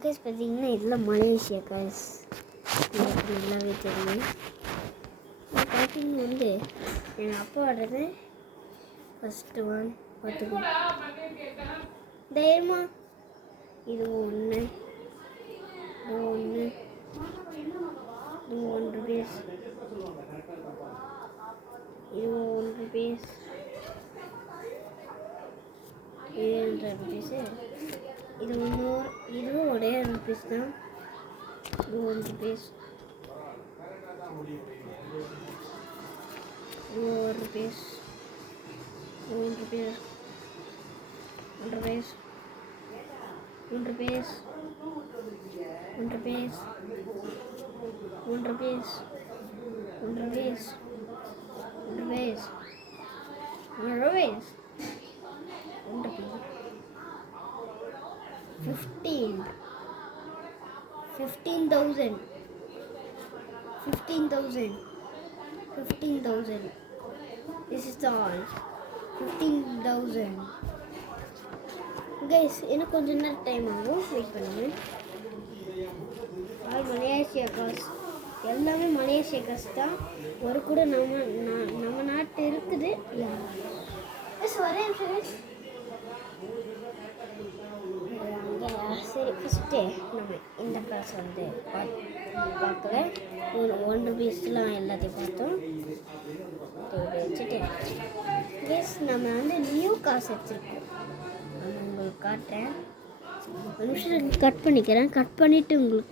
Guys பார்த்தீங்கன்னா இதெல்லாம் Malaysia guys எனக்கு நல்லாவே தெரியும். பார்த்தீங்கன்னா வந்து எங்கள் அப்பாவோடது ஃபஸ்ட்டு ஒன் பார்த்துக்கோ தைரியமா இது ஒன்று இது ஒன்று இது ₹1 இது ₹1 இது ₹2 இது இதுவும் ஒரே ₹1 தான். இது ₹1 இது ₹1 ₹1 ₹1 ₹1 $15,000 This is all 15,000 guys. இன்னும் கொஞ்ச நேரம் டைம் ஆகும், வெயிட் பண்ணுங்க. ஆல் மலேசியா காசு, எல்லாமே மலேசியா காசு தான். ஒரு கூட நம்ம நாட்டு இருக்குது. ஒரே சரி, ஃபஸ்ட்டு நம்ம இந்த காசு வந்து பார்க்கல. ஒரு ₹1 எல்லாத்தையும் பார்த்தோம். வச்சுட்டு கேஸ் நம்ம வந்து நியூ காசு வச்சுருக்கோம். நான் உங்களுக்கு காட்டுறேன். ஒரு நிமிஷம் கட் பண்ணிக்கிறேன். கட் பண்ணிவிட்டு உங்களுக்கு